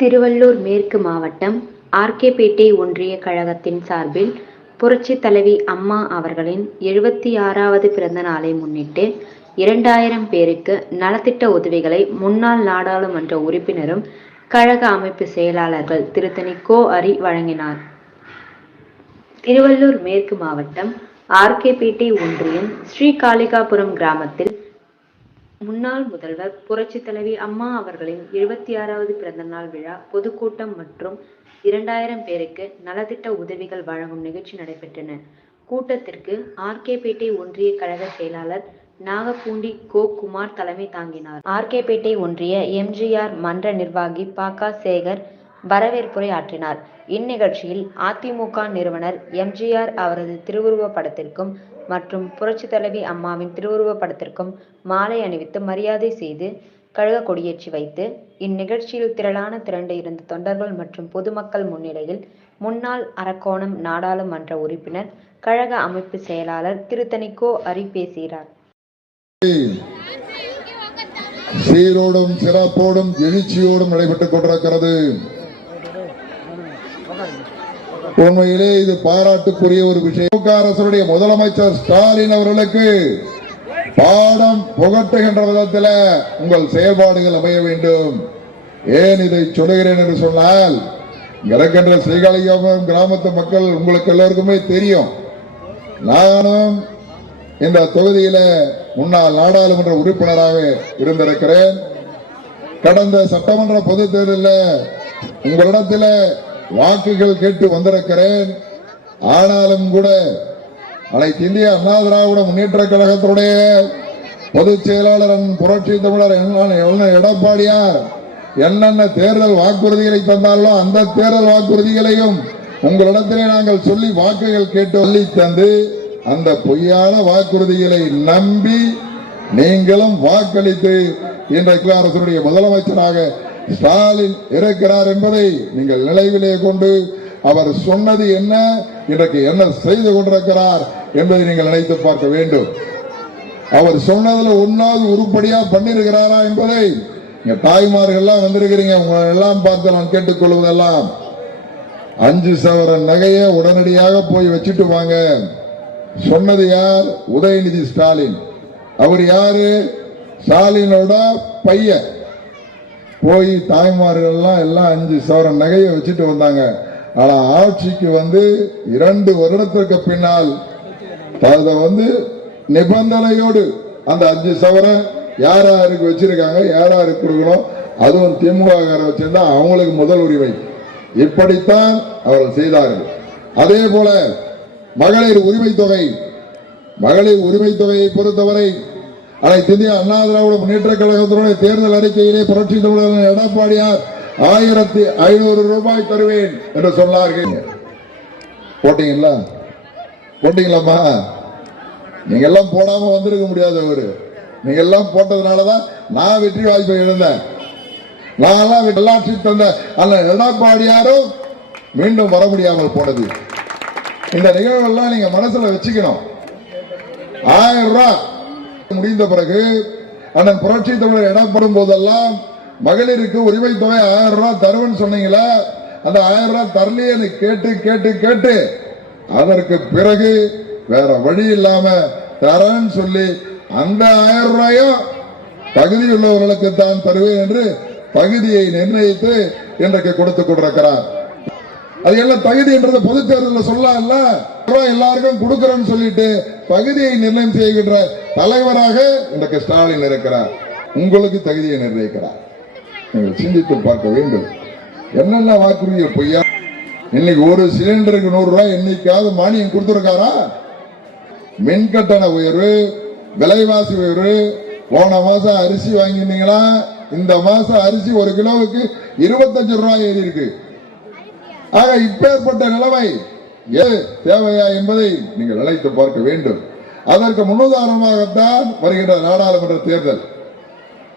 திருவள்ளூர் மேற்கு மாவட்டம் ஆர்கேபேட்டை ஒன்றிய கழகத்தின் சார்பில் புரட்சித் தலைவி அம்மா அவர்களின் எழுபத்தி ஆறாவது பிறந்த நாளை முன்னிட்டு இரண்டாயிரம் பேருக்கு நலத்திட்ட உதவிகளை முன்னாள் நாடாளுமன்ற உறுப்பினரும் கழக அமைப்பு செயலாளர்கள் திருத்தணி கோ அரி வழங்கினார். திருவள்ளூர் மேற்கு மாவட்டம் ஆர்கேபேட்டை ஒன்றியம் ஸ்ரீகாளிகாபுரம் கிராமத்தில் முன்னாள் முதல்வர் புரட்சித் தலைவி அம்மா அவர்களின் எழுபத்தி ஆறாவது பிறந்தநாள் விழா பொதுக்கூட்டம் மற்றும் இரண்டாயிரம் பேருக்கு நலத்திட்ட உதவிகள் வழங்கும் நிகழ்ச்சி நடைபெற்றன. கூட்டத்திற்கு ஆர்கேபேட்டை ஒன்றிய கழக செயலாளர் நாகப்பூண்டி கோ குமார் தலைமை தாங்கினார். ஆர்கேபேட்டை ஒன்றிய எம்ஜிஆர் மன்ற நிர்வாகி பாக்கா சேகர் வரவேற்புரை ஆற்றினார். இந்நிகழ்ச்சியில் அதிமுக நிறுவனர் எம்ஜிஆர் அவரது திருவுருவப் படத்திற்கும் மற்றும் புரட்சி தலைவி அம்மாவின் திருவுருவப் படத்திற்கும் மாலை அணிவித்து மரியாதை செய்து கழக கொடியேற்றி வைத்து இந்நிகழ்ச்சியில் திரளான திரண்டு இருந்த தொண்டர்கள் மற்றும் பொதுமக்கள் முன்னிலையில் முன்னாள் அரக்கோணம் நாடாளுமன்ற உறுப்பினர் கழக அமைப்பு செயலாளர் திருத்தணிக்கோ அரி பேசுகிறார். சீரோடும் சிறப்போடும் எழுச்சியோடும் நடைபெற்றுக் கொண்டிருக்கிறது. உண்மையிலே இது பாராட்டுக்குரிய ஒரு விஷயம். திமுக அரசுடைய முதலமைச்சர் ஸ்டாலின் அவர்களுக்கு பாடம் புகட்டுகின்ற விதத்தில் உங்கள் செயல்பாடுகள் அமைய வேண்டும். ஏன் இதை சொல்லுகிறேன் என்று சொன்னால் இங்க இருக்கின்ற கிராமத்து மக்கள் உங்களுக்கு எல்லோருக்குமே தெரியும். நானும் இந்த தொகுதியில முன்னாள் நாடாளுமன்ற உறுப்பினராக இருந்திருக்கிறேன். கடந்த சட்டமன்ற பொது தேர்தலில் உங்களிடத்தில் வாக்குகள் கேட்டு வந்திருக்கிறேன். ஆனாலும் கூட அனைத்து இந்திய அண்ணா திராவிட முன்னேற்ற கழகத்தினுடைய பொதுச் செயலாளர் புரட்சி தமிழர் எடப்பாடியார் என்னென்ன தேர்தல் வாக்குறுதிகளை தந்தாலோ அந்த தேர்தல் வாக்குறுதிகளையும் உங்களிடத்திலே நாங்கள் சொல்லி வாக்குகள் கேட்டு சொல்லி தந்து அந்த பொய்யான வாக்குறுதிகளை நம்பி நீங்களும் வாக்களித்து இன்றைக்கு அரசுடைய முதலமைச்சராக ஸ்டாலின் இருக்கிறார் என்பதை நீங்கள் நினைவிலே கொண்டு அவர் சொன்னது என்ன? இன்றைக்கு என்ன செய்து கொண்டிருக்கிறார் என்பதை நீங்கள் நினைத்து பார்க்க வேண்டும். அவர் சொன்னதுல ஒன்னாவது உருப்படியா பண்ணிருக்கிறாரா என்பதை நீங்க தாய்மார்கள் எல்லாம் வந்திருக்கிறீங்க. உங்களை எல்லாம் பார்த்து நான் கேட்டுக்கொள்வதெல்லாம். அஞ்சு சவரன் நகையை உடனடியாக போய் வச்சுட்டு வாங்க. சொன்னது யார்? உதயநிதி ஸ்டாலின். அவர் யாரு? ஸ்டாலினோட பையன். போய் தாய்மார்கள்லாம் எல்லாம் அஞ்சு சவரன் நகையை வச்சுட்டு வந்தாங்க. ஆனால் ஆட்சிக்கு வந்து இரண்டு வருடத்திற்கு பின்னால் அதை வந்து நிபந்தனையோடு அந்த அஞ்சு சவரன் யார் யாருக்கு வச்சிருக்காங்க யார் யாருக்கு கொடுக்கணும் அதுவும் திமுக வச்சிருந்தா அவங்களுக்கு முதல் உரிமை. இப்படித்தான் அவர்கள் செய்தார்கள். அதே போல மகளிர் உரிமை தொகை மகளிர் உரிமை தொகையை பொறுத்தவரை ஆனால் இந்திய அண்ணா திராவிட முன்னேற்ற கழகத்தினுடைய தேர்தல் அறிக்கையிலே புரட்சி தமிழர் எடப்பாடியார் ஆயிரத்தி ஐநூறு ரூபாய் தருவேன் என்று சொன்னார்கள். போட்டீங்களா போட்டீங்களாம்மா? நீங்க எல்லாம் போடாம வந்திருக்க முடியாது அவரு. நீங்க எல்லாம் போட்டதுனாலதான் நான் வெற்றி வாய்ப்பை இழந்தேன். நான் எல்லாம் நல்லாட்சி தந்த அந்த எடப்பாடியாரும் மீண்டும் வர முடியாமல் போனது. இந்த நிகழ்வெல்லாம் நீங்க மனசுல வச்சுக்கணும். ஆயிரம் ரூபாய் முடிந்த பிறகு அண்ணன் புரட்சி தமிழர் இடப்படும் போதெல்லாம் மகளிருக்கு உரிமை தொகை ஆயிரம் ரூபாய் தருவேன்னு சொன்னீங்களா அந்த ஆயிரம் ரூபாய் தரலையேன்னு கேட்டு கேட்டு கேட்டு. அதற்கு பிறகு வேற வழி இல்லாம தரேன்னு சொல்லி அந்த ஆயிரம் ரூபாயும் தகுதி உள்ளவர்களுக்கு தான் தருவேன் என்று தகுதியை நிர்ணயித்து இன்றைக்கு கொடுத்துக் கொண்டிருக்கிறார். அது எல்லாம் தகுதி என்றது பொது தேர்தலில் சொல்லலாம்ல. எல்லாருக்கும் கொடுக்கிறோம்னு சொல்லிட்டு தகுதியை நிர்ணயம் செய்கின்ற தலைவராக இன்றைக்கு ஸ்டாலின் இருக்கிறார். உங்களுக்கு தகுதியை நிர்ணயிக்கிறார். நீங்கள் சிந்தித்து பார்க்க வேண்டும். என்னென்ன வாக்குறுதிகள் பொய்யா இன்னைக்கு ஒரு சிலிண்டருக்கு நூறு ரூபாய் என்னைக்காவது மானியம் கொடுத்துருக்காரா? மின்கட்டண உயர்வு விலைவாசி உயர்வு போன மாசம் அரிசி வாங்கியிருந்தீங்களா? இந்த மாசம் அரிசி ஒரு கிலோவுக்கு இருபத்தஞ்சு ரூபாய் ஏறி இருக்கு ஆக இப்பேற்பட்ட நிலைமை எது தேவையா என்பதை நீங்கள் நினைத்து பார்க்க வேண்டும். அதற்கு முன்னுதாரணமாகத்தான் வருகின்ற நாடாளுமன்ற தேர்தல்.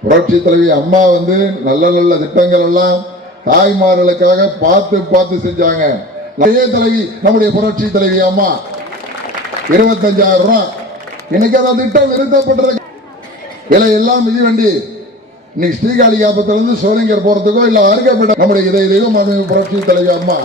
புரட்சி தலைவி அம்மா வந்து நல்ல நல்ல திட்டங்கள் எல்லாம் தாய்மார்களுக்காக பார்த்து பார்த்து செஞ்சாங்க. நிறைய தலைவி நம்முடைய புரட்சி தலைவி அம்மா. இருபத்தஞ்சாயிரம் ரூபாய். இன்னைக்கு அந்த திட்டம் நிறுத்தப்பட்டிருக்கு. விலை எல்லாம் மிதிவண்டி இன்னைக்கு ஸ்ரீகாளிகாபத்துல இருந்து சோளிங்கர் போறதுக்கோ இல்ல அருகப்பட்ட நம்முடைய இதய தெய்வம் புரட்சி தலைவி அம்மா.